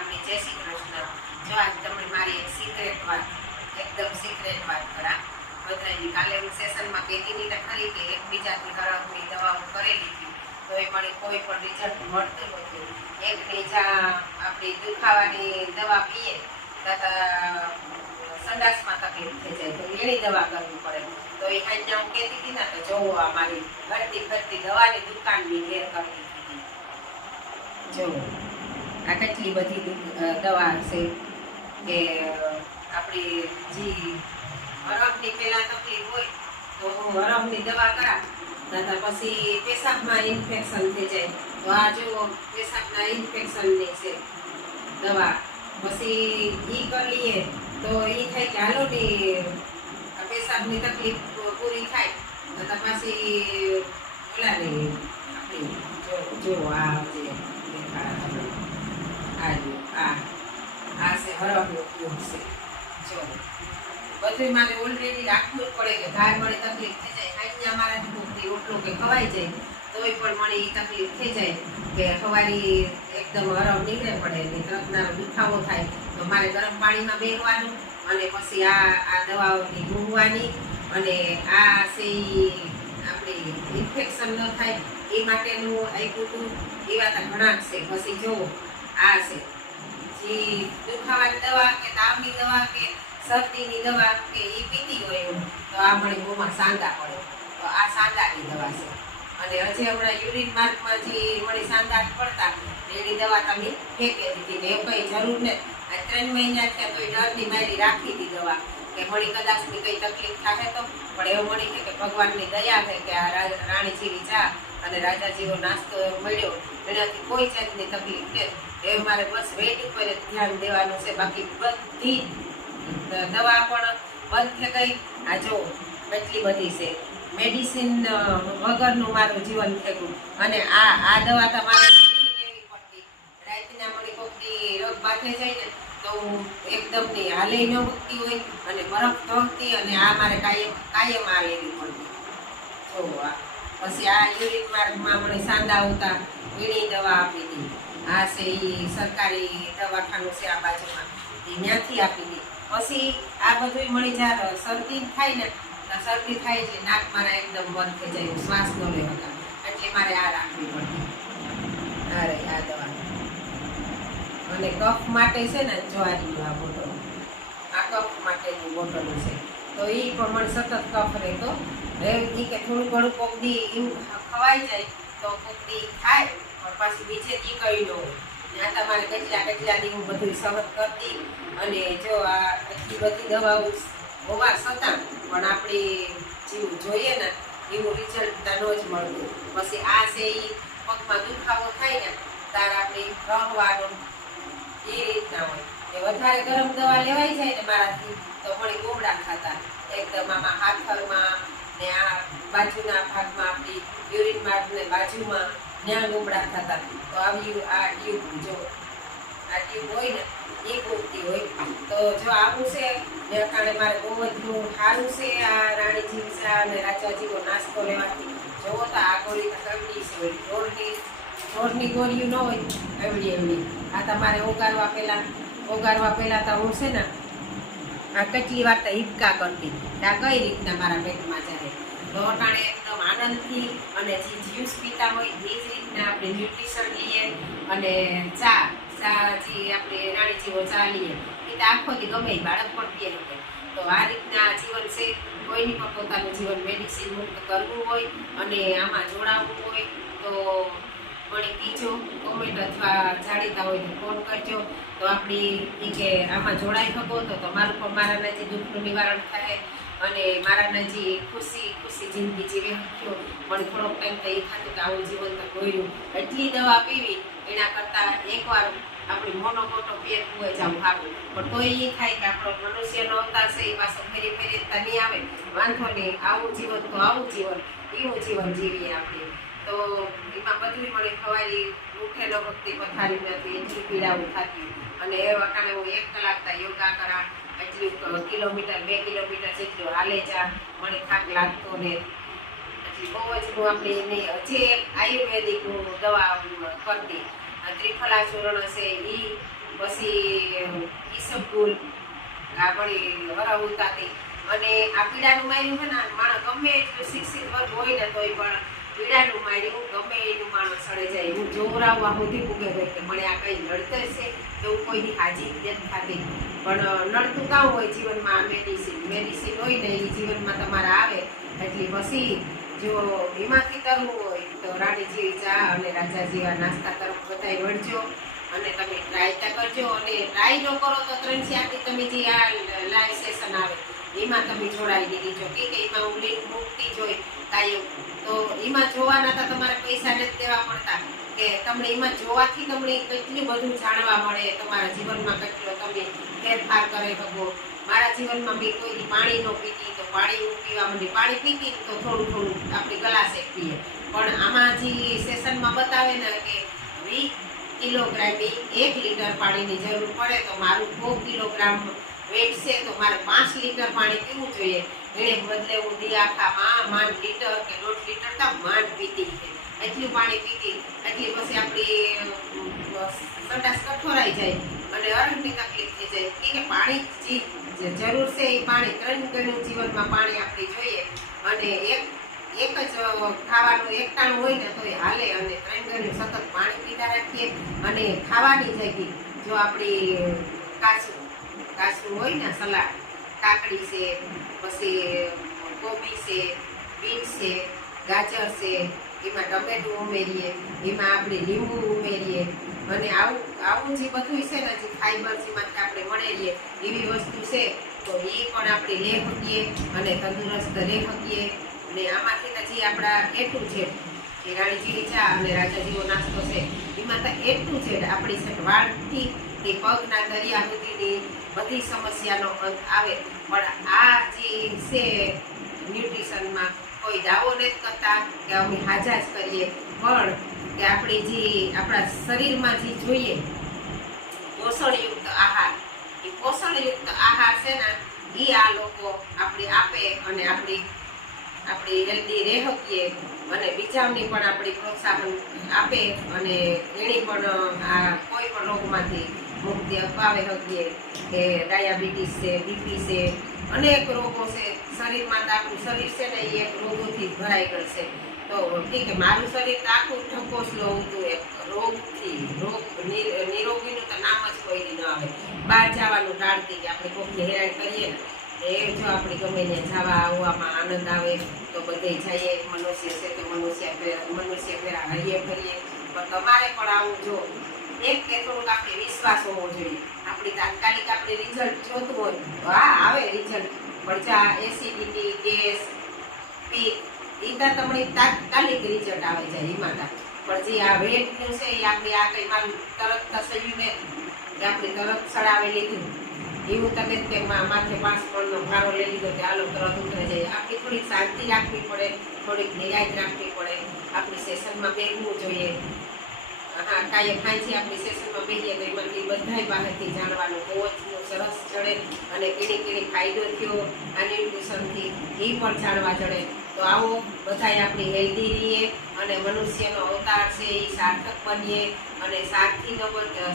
આપણી જય શ્રી કૃષ્ણ. જો આજ તમને મારી એક સિક્રેટ વાત, એકદમ સિક્રેટ વાત કરા બધાની કાલે હું સેશનમાં કહેતી હતી ખરી કે એકબીજાથી હરખની દવાઓ કરેલી હતી તો એ મને કોઈ પણ રિઝલ્ટ મળતું નહોતું એકની જ્યાં આપણી દુખાવાની દવા પીએ તથા સંડાસમાં તકલીફ થઈ જાય, તો એની દવા કરવી પડે. તો એ હાજના હું કહેતી હતી ને, તો જોવો આ મારી ફરતી ફરતી દવાની દુકાનની ઘેર કરતી હતી જો. આ કેટલી બધી દવા છે કે આપણી જે હરફની પહેલાં તકલીફ હોય તો હું હરફની દવા કરા તથા પછી પેશાબમાં ઇન્ફેક્શન થઈ જાય. તો આ જો પેશાબના ઇન્ફેક્શનની છે દવા, પછી ઈ કરી લઈએ તો ઈ થાય કે હાલો પેશાબની તકલીફ પૂરી થાય. તથા પછી બોલાવી આપણી જો જો આ જે દેખાડા તમને. આ જો આ આ છે હરફનો ઉપયોગ છે જો. બધું મારે ઓલરેડી રાખવું જ પડે કે ગાય મળે તકલીફ થઈ જાય. અહીંયા મારા કોકથી ઓટલો કે ખવાઈ જાય, તોય પણ મને એ તકલીફ થઈ જાય કે ખવારી એકદમ હરમ નીકળે પડે ને તરતના દુખાવો થાય. તો મારે ગરમ પાણીમાં બેહવાનું અને પછી આ આ દવાઓથી મૂંગવાની અને આ છે આપણી ઇન્ફેક્શન ન થાય એ માટેનું આપ્યું હતું. એવા તો ઘણા છે. પછી જો આ છે. જે દુખાવાની દવા કે તાવની દવા કે શરદીની દવા કે એ પીતી હોય એવું, તો આ મને મોંમાં સાંધા પડે. તો આ સાંધાની દવા છે. અને હજી હમણાં યુરિન માર્ગમાં જે વળી સાંધા પડતા એની દવા તમે ફેંકી દીધી. ને એવું કંઈ જરૂર નથી. આ ત્રણ મહિના થયા તો એ ડરની મારી રાખી હતી દવા. કે મળી કદાચની કંઈ તકલીફ થાય તો, પણ એવું મળી છે કે ભગવાનની દયા છે કે આ રાણીજીની ચા અને રાજા જેવો નાસ્તો મળ્યો. એનાથી કોઈ જાતની તકલીફ નથી એ મારે બસ વેટ ઉપર ધ્યાન દેવાનું છે. બાકી બધી દવા પણ બંધ થઈ ગઈ. આ જો કેટલી બધી છે. મેડિસિન વગરનું મારું જીવન થયું અને આ આ દવા તમારે લેવી પડતી. રાતના મળી કોક દી રોગ બાથે ને, તો હું એકદમની હાલે ન મૂકતી હોય અને બરફ ધોતી અને આ મારે કાયમ કાયમ આ લેવી પડતી. જો આ. પછી આ યુરિન માર્ગમાં મને સાંધા આવતા એની દવા આપી હતી આ છે એ સરકારી દવાખાનું છે આ બાજુમાં. એ ત્યાંથી આપી હતી પછી આ બધું મળી જ્યારે શરદી થાય ને શરદી થાય એટલે નાક મારા એકદમ બંધ થઈ જાય, શ્વાસ ન લેવાતા એટલે મારે આ રાખવી પડતી રહી આ દવા. અને કફ માટે છે ને જો આ આ બોટલ. આ કફ માટેની બોટલ છે. તો એ પણ મને સતત કફ રહેતો. રહેતી કે થોડું ઘણું કોક દી એવું ખવાઈ જાય તો કોક દી ખાય પણ પાછી બીજે દી કહી ન હોય. તમારે કેટલા કેટલા દી હું બધું સહન કરતી અને જો આ એટલી બધી દવાઓ હોવા છતાં પણ આપણે જેવું જોઈએ ને એવું રિઝલ્ટ ન જ મળતું. પછી આ છે એ પગમાં દુખાવો થાય ને તાર આપણે રહવાનો એ રીતના હોય. એ વધારે ગરમ દવા લેવાઈ જાય ને મારાથી તો વળી ગોમડા ખાતા. એકદમ આમાં હાથરમાં ને આ બાજુના ભાગમાં આપણી યુરિન માર્ગને બાજુમાં ત્યાં ગોમડા ખાતા. તો આવી આ ટ્યુબ, જો આ ટ્યુબ હોય ને, એ પૂરતી હોય. તો જો આવું છે, ને અટાણે મારે બહુ જ સારું છે આ રાણીજી ચા અને રાજાજીનો નાસ્તો લેવાથી. જોવો તો આ ગોળી તો છે, ઓલી ઢોરની ગોળીઓ ન હોય, એવડી એવડી. આ તમારે ઓગાળવા પહેલાં ઓગાળવા પહેલાં તો હું છે ને, આ કેટલી વાર તો હિપકા કરતી. આ કઈ રીતના મારા પેટમાં જાય? તો અટાણે એકદમ આનંદથી અને જે જ્યુસ પીતા હોય એ જ રીતના આપણે ન્યુટ્રિશન લઈએ અને ચા ચા જે આપણે રાણીજીઓ ચા લઈએ, એ તો આખો દી ગમે બાળક પણ પીએ શકે તો આ રીતના જીવન છે, કોઈની પણ પોતાનું જીવન મેડિસિન મુક્ત કરવું હોય અને આમાં જોડાવવું હોય, તો મને બીજો કોમેન્ટ અથવા જાણીતા હોય તો ફોન કરજો. તો આપણી એ કે આમાં જોડાઈ શકો તો તમારું પણ મારા નજી દુઃખનું નિવારણ થાય અને મારા નજી ખુશી ખુશી જિંદગી જીવે શક્યો. મને થોડોક ટાઈમ તો એ થતું કે આવું જીવન તો ગોયું એટલી દવા પીવી, એના કરતાં એકવાર આપણી મોટો મોટો પેટ હોય જવું સારું પણ તો એ થાય કે આપણો મનુષ્યનો અવતાર છે એ પાછો ફેરી ફેરી નહીં આવે. વાંધો નહીં, આવું જીવન તો આવું જીવન. એવું જીવન જીવીએ આપણે. તો એમાં બધું મને ખવારી ઉઠેલો વખતે પથારી નથી, એટલી પીડાવું થતી અને એ વખાણે હું એક કલાક યોગા કરા એટલું કિલોમીટર, બે કિલોમીટર જેટલું હાલે જા, મને થાક લાગતો ને. પછી બહુ જ હું આપણે નહીં હજી એક આયુર્વેદિક હું દવા કરતી ત્રિફલા ચૂર્ણ છે એ પછી ઈસબગુલ, આ વળી વરાવતાથી અને આ પીડાનું માર્યું છે ને, માણસ ગમે એટલું શિક્ષિત વર્ગ હોય ને તોય પણ પીડાનું માર્યું, ગમે એનું માણસ સડે જાય. હું જોવરાવવા સુધી પૂગે ભાઈ કે મને આ કઈ નડતર છે એવું કોઈની હાજી જ ખાતી. પણ નડતું કામ હોય જીવનમાં? મેડિસિન મેડિસિન હોય ને એ જીવનમાં તમારે આવે. એટલે પછી જો એમાંથી કરવું હોય, તો રાણી જેવી ચા અને રાજા જેવા નાસ્તા તરફ બધાય વળજો અને તમે ટ્રાય કરજો. અને ટ્રાય ન કરો તો ત્રણ ચારથી તમે જે આ લાઈવ સેશન આવે, એમાં તમે જોડાઈ દીધી. છો કે એમાં હું લિંક મૂકતી જોઈ કાયમ. તો એમાં જોવાના તો તમારે પૈસા નથી દેવા પડતા. કે તમને એમાં જોવાથી તમને કેટલું બધું જાણવા મળે, તમારા જીવનમાં કેટલો તમે ફેરફાર કરે શકો. મારા જીવનમાં બી કોઈ પાણી ન પીતી તો પાણી પીવા મને પાણી પીતી તો થોડું થોડું આપણી ગ્લાસ પીએ પણ આમાં જે સેશનમાં બતાવે ને કે વીસ કિલોગ્રામની એક લીટર પાણીની જરૂર પડે તો મારું બહુ કિલોગ્રામ વેટ છે તો મારે પાંચ લીટર પાણી પીવું જોઈએ. એને બદલે હું દી આખા માં માંડ લીટર કે દોઢ લીટર તો માંડ પીતી છે. એટલું પાણી પીતી, એટલી પછી આપણી સંડાસ કઠોરાઈ જાય અને અરણની તકલીફ થઈ જાય. કે કે પાણી જે જરૂર છે એ પાણી ત્રણ ગણું જીવનમાં પાણી આપણે જોઈએ. અને એક એક જ ખાવાનું એકટાણું હોય ને તો એ હાલે અને ત્રણ ગણું સતત પાણી પીતા રાખીએ. અને ખાવાની જગી જો આપણી કાચું કાચું હોય ને સલાડ, કાકડી છે પછી કોબી છે, બીટ છે, ગાજર છે, એમાં ટમેટું ઉમેરીએ, એમાં આપણે લીંબુ ઉમેરીએ અને આવું આવું જે બધું છે ને, જે ફાઈબર જેમાંથી આપણે મળેલીએ એવી વસ્તુ છે, તો એ પણ આપણે લે શકીએ અને તંદુરસ્ત રહી શકીએ. અને આમાંથી જે આપણા એટલું છે કે રાણીજીની ચા અને રાજાજીનો નાસ્તો છે એમાં તો એટલું છે આપણી છે વાળથી તે પગના દરિયા સુધીની બધી સમસ્યાનો અંત આવે. પણ આ જે છે ન્યુટ્રિશનમાં કોઈ દાવો નથી કરતા કે અમે હાજા જ કરીએ. પણ કે આપણે જે આપણા શરીરમાં જે જોઈએ, પોષણયુક્ત આહાર, એ પોષણયુક્ત આહાર છે ને એ આ લોકો આપણે આપે અને આપણી આપણી હેલ્ધી રહે શકીએ અને બીજાઓને પણ આપણી પ્રોત્સાહન આપે અને એની પણ, આ કોઈ પણ રોગમાંથી મુક્તિ અપાવે શકીએ. કે ડાયાબિટીસ છે, બીપી છે, અનેક રોગો છે. શરીરમાં તો આપણું શરીર છે ને એ રોગોથી ભરાઈ ગયું છે. તો ઠીક મારું શરીર તો આખું ઠપોસલો હતું એક રોગથી, રોગ નિરોગીનું તો નામ જ કોઈ દી ન આવે. બહાર જવાનું ટાળતી કે આપણે કોકને હેરાન કરીએ ને એ જો આપણે ગમે ને જવા આવવામાં આનંદ આવે, તો બધે જઈએ, મનુષ્ય છે તો મનુષ્ય મનુષ્ય ફેરા હરીએ ફરીએ. પણ તમારે પણ આવું જો, એક કે થોડુંક આપણે વિશ્વાસ હોવો જોઈએ. આપણી તાત્કાલિક આપણે રિઝલ્ટ જોતું હોય હા આવે રિઝલ્ટ પણ ચા એસિડિટી ગેસ પીક એ તો તમને તાત્કાલિક રિઝલ્ટ આવે છે એમાં. પણ જે આ વેટનું છે, એ આપણે આ કંઈ મારું તરત તસવીને આપણે તરત સડાવી લીધું. એવું તમે કે માથે પાંચ પણનો ભારો લઈ લીધો કે હાલો તરત ઉતરે જાય આપણી થોડીક શાંતિ રાખવી પડે, થોડીક નિરાયત રાખવી પડે. આપણી સેશનમાં બેસવું જોઈએ. હા, કાંઈ ખાંચી આપણી સેશનમાં બેસીએ તો એમાંથી બધાય પાસેથી જાણવાનું બહુ જ સરસ ચડે અને કેણી કેણી ફાયદો થયો આની ન્યુટ્રિશનથી એ પણ જાણવા ચડે. તો આવો બધાય આપણી હેલ્ધી રહીએ અને મનુષ્યનો અવતાર છે એ સાર્થક બનીએ અને સારથી ન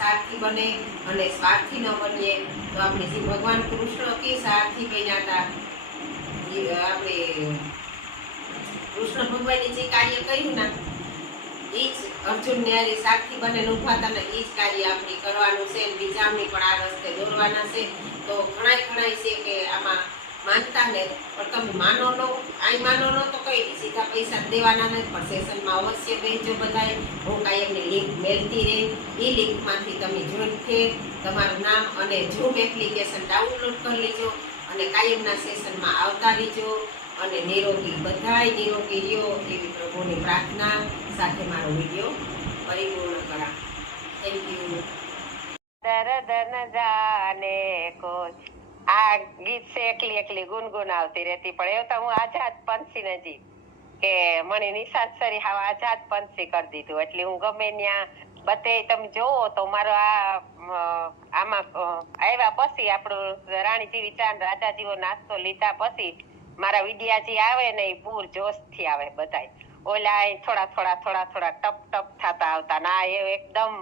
સારથી બને અને સ્વાર્થી ન બનીએ. તો આપણે જે ભગવાન કૃષ્ણ કે સારથી બન્યા હતા આપણે કૃષ્ણ ભગવાને જે કાર્ય કર્યું ને એ જ અર્જુન ન્યારી બને ઊભા અને એ જ કાર્ય આપણે કરવાનું છે બીજામની પણ આ રસ્તે દોરવાના છે. તો ઘણાય ઘણાય છે કે આમાં માનતા ને પણ તમે માનો નો આઈ માનો નો તો કઈ સીધા પૈસા દેવાના નથી પણ સેશનમાં અવશ્ય બેસજો બધાએ હું કાંઈ લિંક મેળતી રહે. એ લિંકમાંથી તમે જોઈન થે તમારું નામ અને ઝૂમ એપ્લિકેશન ડાઉનલોડ કરી લેજો અને કાયમના સેશનમાં આવતા રહેજો. અને નિરોગી બધાય, નિરોગી રહ્યો એવી પ્રભુની પ્રાર્થના. સાથે મારો વીડિયો પરિપૂર્ણ કરા. થેન્ક યુ દર્દ ન જાને કોઈ આ ગીત છે એકલી એકલી ગુનગુનાવતી રહેતી, પણ એવું તો હું આઝાદ પંછી નજી કે મને નિશાદ સરી હાવ આઝાદ પંછી કરી દીધું. એટલે હું ગમે ત્યાં બધે તમે જોવો તો મારો આ આમાં આવ્યા પછી આપણું રાણીજી વિચાર રાજાજીઓ નાસ્તો લીધા પછી મારા વિડિયાજી આવે ને એ પૂર જોશથી આવે બધાય. ઓલા એ થોડા થોડા થોડા થોડા ટપ ટપ થતા આવતા. ના એ એકદમ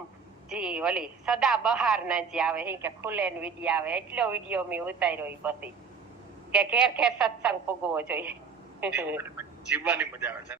જી, ઓલી સદા બહાર ના જે આવે. હી કે ખુલે ને વીડિયો આવે. એટલો વીડિયો મેં ઉતાર્યો ઈ પછી. કે ઘેર ઘેર સત્સંગ પૂગવો જોઈએ. જીવવાની મજા આવે છે.